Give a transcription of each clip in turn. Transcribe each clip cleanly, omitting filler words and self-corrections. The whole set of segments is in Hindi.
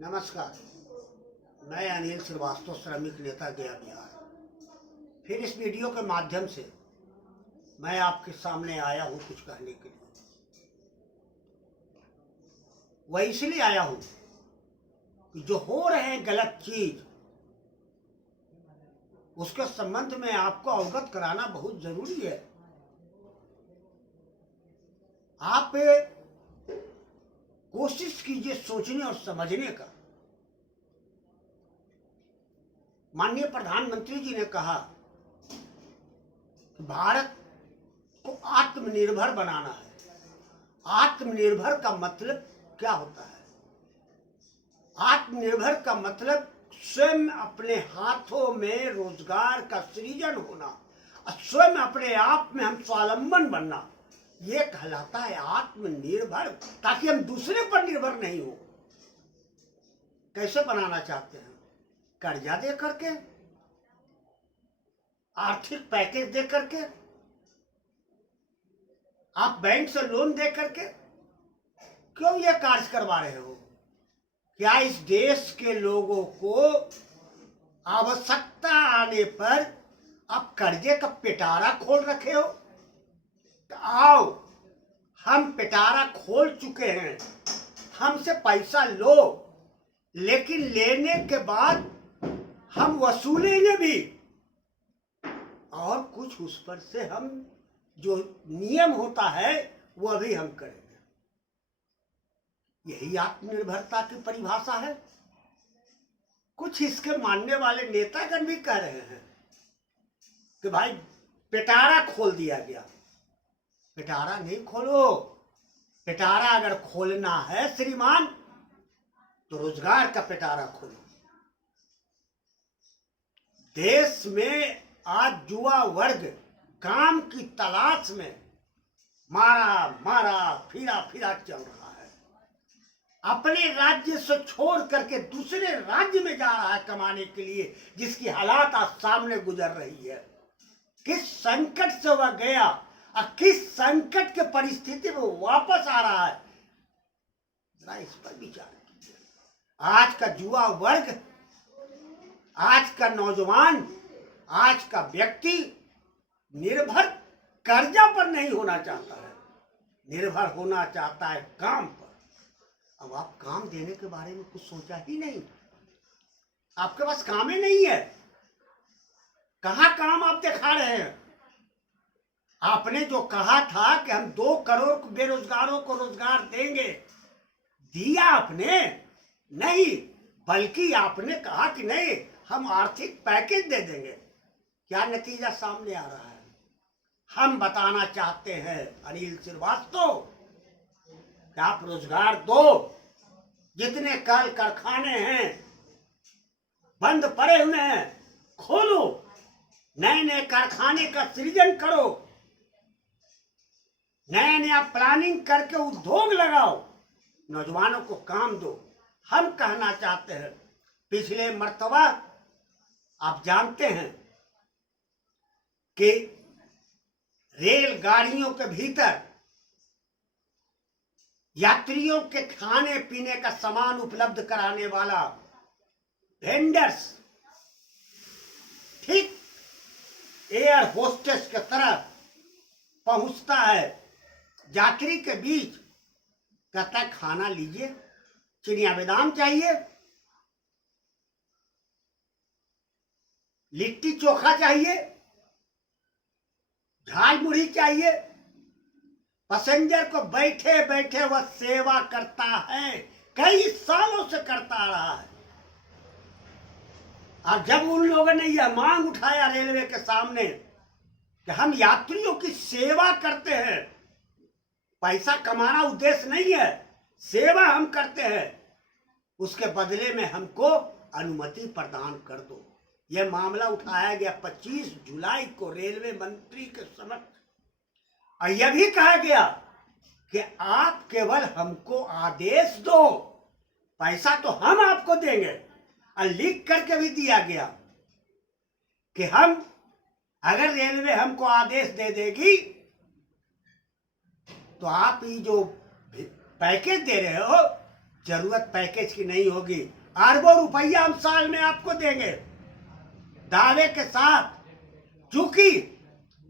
नमस्कार। मैं अनिल श्रीवास्तव, श्रमिक नेता गया बिहार। फिर इस वीडियो के माध्यम से मैं आपके सामने आया हूं कुछ कहने के लिए। वह इसलिए आया हूं कि जो हो रहे हैं गलत चीज, उसके संबंध में आपको अवगत कराना बहुत जरूरी है। आप कोशिश कीजिए सोचने और समझने का। माननीय प्रधानमंत्री जी ने कहा कि भारत को आत्मनिर्भर बनाना है। आत्मनिर्भर का मतलब क्या होता है? आत्मनिर्भर का मतलब स्वयं अपने हाथों में रोजगार का सृजन होना और स्वयं अपने आप में हम स्वावलंबन बनना, ये कहलाता है आत्मनिर्भर, ताकि हम दूसरे पर निर्भर नहीं हो। कैसे बनाना चाहते हैं? कर्जा दे करके, आर्थिक पैकेज दे करके, आप बैंक से लोन दे करके क्यों ये कार्य करवा रहे हो? क्या इस देश के लोगों को आवश्यकता आने पर आप कर्जे का पिटारा खोल रखे हो? तो आओ, हम पिटारा खोल चुके हैं, हमसे पैसा लो, लेकिन लेने के बाद हम वसूलेंगे भी, और कुछ उस पर से हम जो नियम होता है वह भी हम करेंगे। यही आत्मनिर्भरता की परिभाषा है। कुछ इसके मानने वाले नेतागण भी कह रहे हैं कि भाई पिटारा खोल दिया गया। पिटारा नहीं खोलो। पिटारा अगर खोलना है श्रीमान, तो रोजगार का पिटारा खोलो। देश में आज युवा वर्ग काम की तलाश में मारा मारा फिरा फिरा चल रहा है। अपने राज्य से छोड़ करके दूसरे राज्य में जा रहा है कमाने के लिए, जिसकी हालात आज सामने गुजर रही है। किस संकट से वह गया और किस संकट के परिस्थिति में वापस आ रहा है, जरा इस पर विचार कीजिए। आज का युवा वर्ग, आज का नौजवान, आज का व्यक्ति निर्भर कर्जा पर नहीं होना चाहता है, निर्भर होना चाहता है काम पर। अब आप काम देने के बारे में कुछ सोचा ही नहीं। आपके पास काम ही नहीं है। कहाँ काम आप दिखा रहे हैं? आपने जो कहा था कि हम 2 करोड़ बेरोजगारों को रोजगार देंगे, दिया आपने? नहीं, बल्कि आपने कहा कि नहीं, हम आर्थिक पैकेज दे देंगे। क्या नतीजा सामने आ रहा है? हम बताना चाहते हैं अनिल श्रीवास्तव कि आप रोजगार दो। जितने कल कारखाने हैं बंद पड़े हुए हैं, खोलो, नए नए कारखाने का सृजन करो, नया नया प्लानिंग करके उद्योग लगाओ, नौजवानों को काम दो। हम कहना चाहते हैं, पिछले मर्तबा आप जानते हैं कि रेलगाड़ियों के भीतर यात्रियों के खाने पीने का सामान उपलब्ध कराने वाला वेंडर्स ठीक एयर होस्टेस की तरह पहुंचता है यात्री के बीच, कहता है खाना लीजिए, चिनिया बादाम चाहिए, लिट्टी चोखा चाहिए, झाल मुढ़ी चाहिए। पैसेंजर को बैठे बैठे वह सेवा करता है, कई सालों से करता आ रहा है। और जब उन लोगों ने यह मांग उठाया रेलवे के सामने कि हम यात्रियों की सेवा करते हैं, पैसा कमाना उद्देश्य नहीं है, सेवा हम करते हैं, उसके बदले में हमको अनुमति प्रदान कर दो। यह मामला उठाया गया 25 जुलाई को रेलवे मंत्री के समक्ष, और यह भी कहा गया कि आप केवल हमको आदेश दो, पैसा तो हम आपको देंगे। और लिख करके भी दिया गया कि हम, अगर रेलवे हमको आदेश दे देगी तो आप ये जो पैकेज दे रहे हो जरूरत पैकेज की नहीं होगी, अरबों रुपया हम साल में आपको देंगे दावे के साथ। चूंकि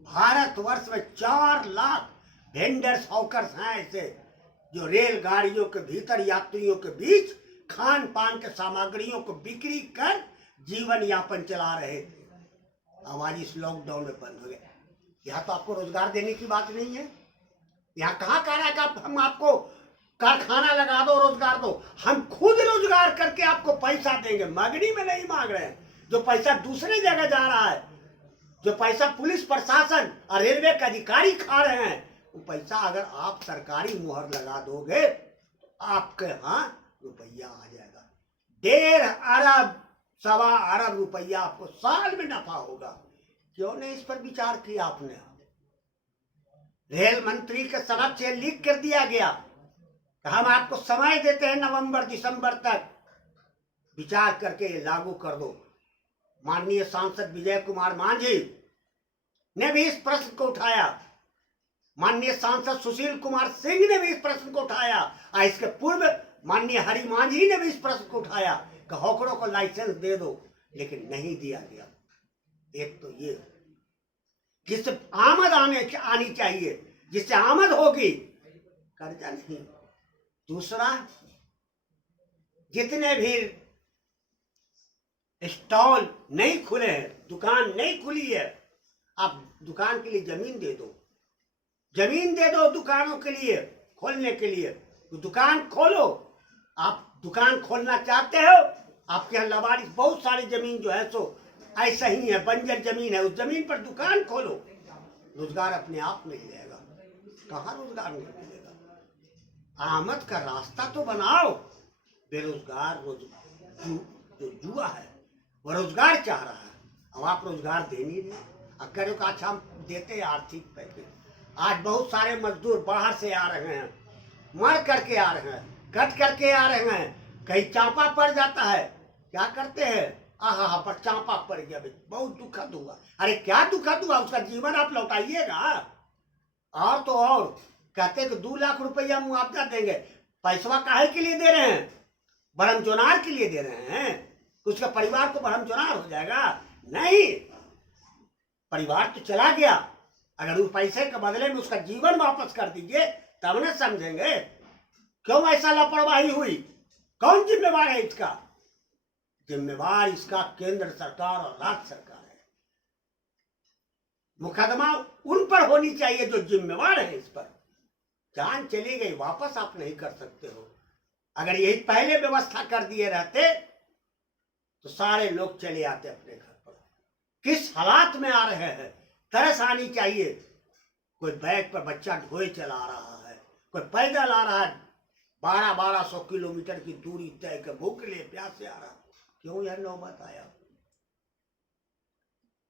भारतवर्ष में 4 लाख वेंडर्स हॉकर्स हैं ऐसे जो रेलगाड़ियों के भीतर यात्रियों के बीच खान पान के सामग्रियों को बिक्री कर जीवन यापन चला रहे थे। अब आज इस लॉकडाउन में बंद हो गए। यहाँ तो आपको रोजगार देने की बात नहीं है। यहाँ कहाँ कह रहा है कि हम आपको कारखाना लगा दो, रोजगार दो। हम खुद रोजगार करके आपको पैसा देंगे, मांगनी में नहीं मांग रहे हैं। जो पैसा दूसरे जगह जा रहा है, जो पैसा पुलिस प्रशासन और रेलवे के अधिकारी खा रहे हैं, वो पैसा अगर आप सरकारी मुहर लगा दोगे तो आपके यहाँ रुपया आ जाएगा। 1.5 अरब 1.25 अरब रुपया आपको साल में नफा होगा। क्यों नहीं इस पर विचार किया आपने? रेल मंत्री के समक्ष लिख कर दिया गया कि हम आपको समय देते हैं नवंबर दिसंबर तक, विचार करके ये लागू कर दो। माननीय सांसद विजय कुमार मांझी ने भी इस प्रश्न को उठाया, माननीय सांसद सुशील कुमार सिंह ने भी इस प्रश्न को उठाया, और इसके पूर्व माननीय हरि मांझी ने भी इस प्रश्न को उठाया कि हॉकरों को लाइसेंस दे दो, लेकिन नहीं दिया गया। एक तो ये जिससे आमद आनी चाहिए, जिससे आमद होगी, कर्जा नहीं। दूसरा, जितने भी स्टॉल नहीं खुले हैं, दुकान नहीं खुली है, आप दुकान के लिए जमीन दे दो, जमीन दे दो दुकानों के लिए खोलने के लिए, तो दुकान खोलो। आप दुकान खोलना चाहते हो, आपके यहाँ लबारिश बहुत सारी जमीन जो है सो ऐसा ही है, बंजर जमीन है, उस जमीन पर दुकान खोलो, रोजगार अपने आप मिल जाएगा। कहाँ रोजगार नहीं मिलेगा? आमद का रास्ता तो बनाओ। बेरोजगार जो जुआ है वो रोजगार चाह रहा है, अब आप रोजगार दे नहीं रहे। अब करो कि अच्छा हम देते हैं आर्थिक पैकेज। आज बहुत सारे मजदूर बाहर से आ रहे हैं, मर करके आ रहे हैं, कट करके आ रहे हैं, कहीं चांपा पड़ जाता है, क्या करते हैं, आहा पर चांपा पड़ गया, बहुत दुखद हुआ। अरे क्या दुखद हुआ? उसका जीवन आप लौटाइएगा। और तो और कहते कि 2 लाख रुपया मुआवजा देंगे। पैसवा काहे के लिए दे रहे हैं? भरमचोनार के लिए दे रहे हैं? उसका परिवार को भरमचोनार हो जाएगा? नहीं, परिवार तो चला गया। अगर उस पैसे के बदले में उसका जीवन वापस कर दीजिए तब न समझेंगे। क्यों ऐसा लापरवाही हुई? कौन जिम्मेवार है इसका? जिम्मेवार इसका केंद्र सरकार और राज्य सरकार है। मुकदमा उन पर होनी चाहिए जो जिम्मेवार है इस पर। जान चली गई, वापस आप नहीं कर सकते हो। अगर यही पहले व्यवस्था कर दिए रहते तो सारे लोग चले आते अपने घर पर। किस हालात में आ रहे हैं, तरस आनी चाहिए। कोई बैग पर बच्चा ढोए चला रहा है, कोई पैदल आ रहा है, 1200 किलोमीटर की दूरी तय कर, भूखे प्यासे आ रहा। क्यों यह नौबत आया?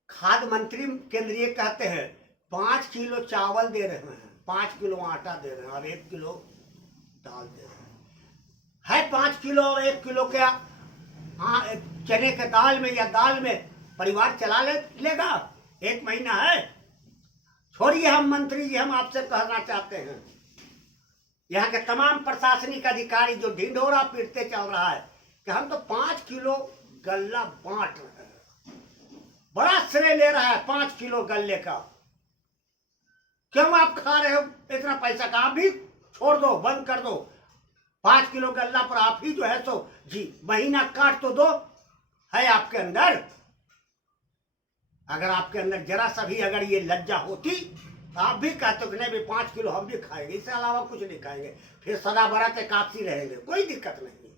खाद्य मंत्री केंद्रीय कहते हैं 5 किलो चावल दे रहे हैं, 5 किलो आटा दे रहे हैं और 1 किलो दाल दे रहे हैं। 5 किलो और 1 किलो क्या चने के दाल में या दाल में परिवार चला लेगा? 1 महीना है। छोड़िए, हम मंत्री जी, हम आपसे कहना चाहते हैं, यहाँ के तमाम प्रशासनिक अधिकारी जो ढिंढोरा पीटते चल रहा है कि हम तो 5 किलो गल्ला बांट रहे हैं, बड़ा श्रेय ले रहा है 5 किलो गल्ले का। क्यों आप खा रहे हो इतना पैसा का? आप भी छोड़ दो, बंद कर दो। 5 किलो गल्ला पर आप ही जो है सो जी महीना काट तो दो। है आपके अंदर? अगर आपके अंदर जरा सा भी अगर ये लज्जा होती तो आप भी कहते कि नहीं 5 किलो हम भी खाएंगे, इससे अलावा कुछ नहीं खाएंगे, फिर सदा बरात काफी रहेंगे, कोई दिक्कत नहीं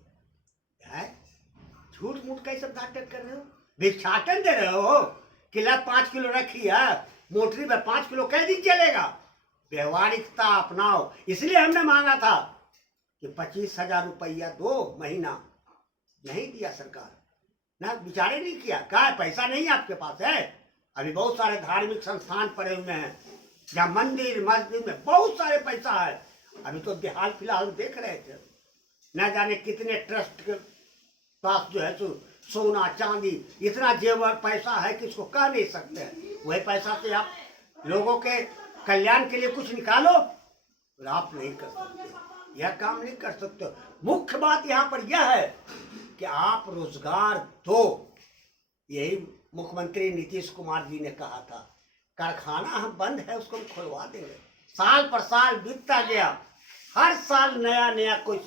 है। झूठ मूठ कैसे नाटक कर रहे हो? भिक्षाटन दे रहे हो कि ला 5 किलो रखी है मोटरी में, 5 किलो कह दिन चलेगा? व्यवहारिकता अपनाओ। इसलिए हमने मांगा था कि 25,000 रुपया दो महीना, नहीं दिया सरकार ना, विचार नहीं किया। कहा पैसा नहीं आपके पास है? अभी बहुत सारे धार्मिक संस्थान पड़े हुए हैं जहाँ मंदिर मस्जिद में बहुत सारे पैसा है। अभी तो हाल फिलहाल देख रहे थे, न जाने कितने ट्रस्ट के पास जो है सोना चांदी इतना जेवर पैसा है कि इसको कह नहीं सकते। वही पैसा से आप लोगों के कल्याण के लिए कुछ निकालो, और आप नहीं कर सकते। यह काम नहीं कर सकते। मुख्य बात यहाँ पर यह है कि आप रोजगार दो। यही मुख्यमंत्री नीतीश कुमार जी ने कहा था, कारखाना हम बंद है उसको हम खुलवा देंगे। साल पर साल बीतता गया, हर साल नया नया कोई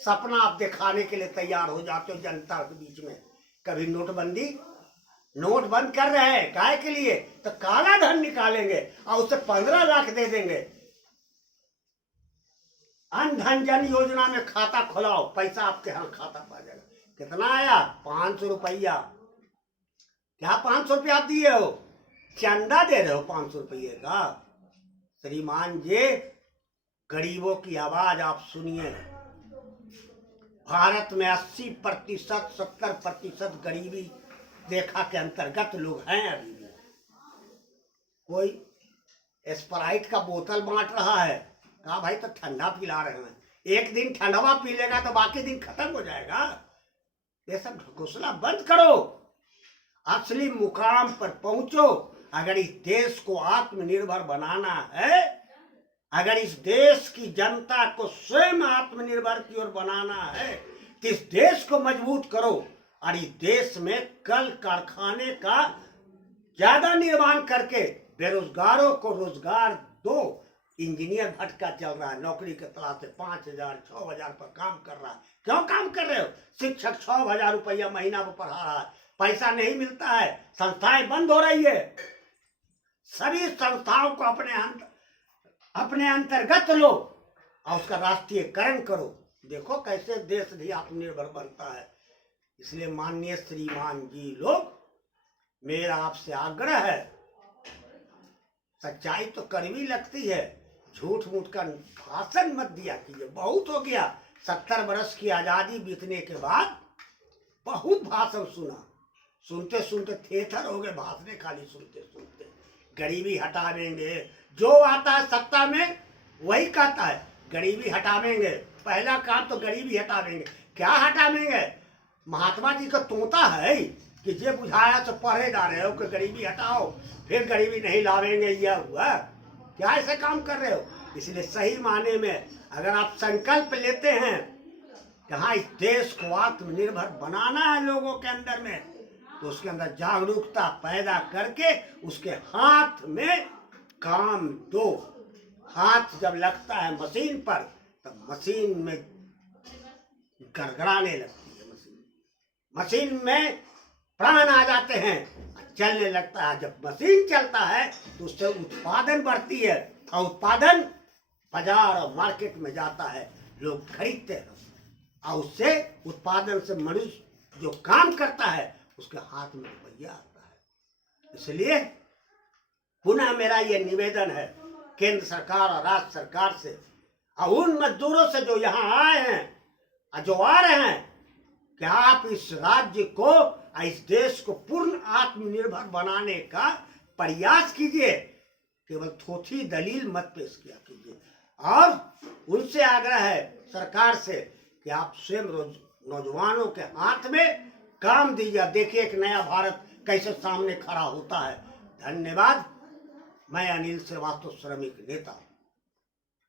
सपना आप दिखाने के लिए तैयार हो जाते हो जनता के बीच में। कभी नोटबंदी, नोट बंद कर रहे हैं काय के लिए, तो काला धन निकालेंगे और उसे 15 लाख दे देंगे। अन्न धन जन योजना में खाता खुलाओ, पैसा आपके यहाँ खाता पा जाएगा। कितना आया? 500 रुपया। क्या 500 रुपया दिए हो? चंदा दे रहे हो 500 रुपये का? श्रीमान जी, गरीबों की आवाज आप सुनिए। भारत में 80%, 70% गरीबी रेखा के अंतर्गत लोग हैं अभी भी। कोई स्प्राइट का बोतल बांट रहा है, कहा भाई तो ठंडा पिला रहे हैं, एक दिन ठंडवा पी लेगा तो बाकी दिन खत्म हो जाएगा। ये सब घोषणा बंद करो, असली मुकाम पर पहुंचो। अगर इस देश को आत्मनिर्भर बनाना है, अगर इस देश की जनता को स्वयं आत्मनिर्भर की ओर बनाना है, तो इस देश को मजबूत करो और इस देश में कल कारखाने का ज्यादा निर्माण करके बेरोजगारों को रोजगार दो। इंजीनियर भटका चल रहा है, नौकरी के तलाश से 5,000 6,000 पर काम कर रहा है। क्यों काम कर रहे हो? शिक्षक 6,000 रुपया महीना पर पढ़ा रहा है, पैसा नहीं मिलता है, संस्थाएं बंद हो रही है। सभी संस्थाओं को अपने अंतर्गत लो और उसका राष्ट्रीयकरण करो। देखो कैसे देश भी आत्मनिर्भर बनता है। इसलिए माननीय श्रीमान जी लोग, मेरा आपसे आग्रह है, सच्चाई तो कड़वी लगती है, झूठ मूठ का भाषण मत दिया कीजिए। बहुत हो गया, 70 वर्ष की आजादी बीतने के बाद बहुत भाषण सुना, सुनते सुनते थेथर हो गए भाषण खाली सुनते सुनते। गरीबी हटावेंगे, जो आता है सत्ता में वही कहता है गरीबी हटावेंगे। पहला काम तो गरीबी हटावेंगे। क्या हटावेंगे? महात्मा जी का तोता है कि जे बुझाया तो पढ़े जा रहे हो कि गरीबी हटाओ, फिर गरीबी नहीं लावेंगे। यह हुआ क्या? ऐसे काम कर रहे हो। इसलिए सही माने में अगर आप संकल्प लेते हैं कि हाँ इस देश को आत्मनिर्भर बनाना है लोगों के अंदर में, तो उसके अंदर जागरूकता पैदा करके उसके हाथ में काम दो। हाथ जब लगता है मशीन पर, तब मशीन में गड़गड़ाने लगती है, मशीन में प्राण आ जाते हैं, चलने लगता है। जब मशीन चलता है तो उससे उत्पादन बढ़ती है और उत्पादन बाजार और मार्केट में जाता है, लोग खरीदते हैं और उससे उत्पादन से मनुष्य जो काम करता है उसके हाथ में रुपया आता है। इसलिए पुनः मेरा ये निवेदन है केंद्र सरकार और राज्य सरकार से और उन मजदूरों से जो यहाँ आए हैं और जो आ रहे हैं कि आप इस राज्य को, इस देश को पूर्ण आत्मनिर्भर बनाने का प्रयास कीजिए। केवल थोथी दलील मत पेश किया कीजिए। और उनसे आग्रह है सरकार से कि आप स्वयं नौजवानों के हाथ में काम दीजिए। देखिए एक नया भारत कैसे सामने खड़ा होता है। धन्यवाद। मैं अनिल श्रीवास्तव, श्रमिक नेता।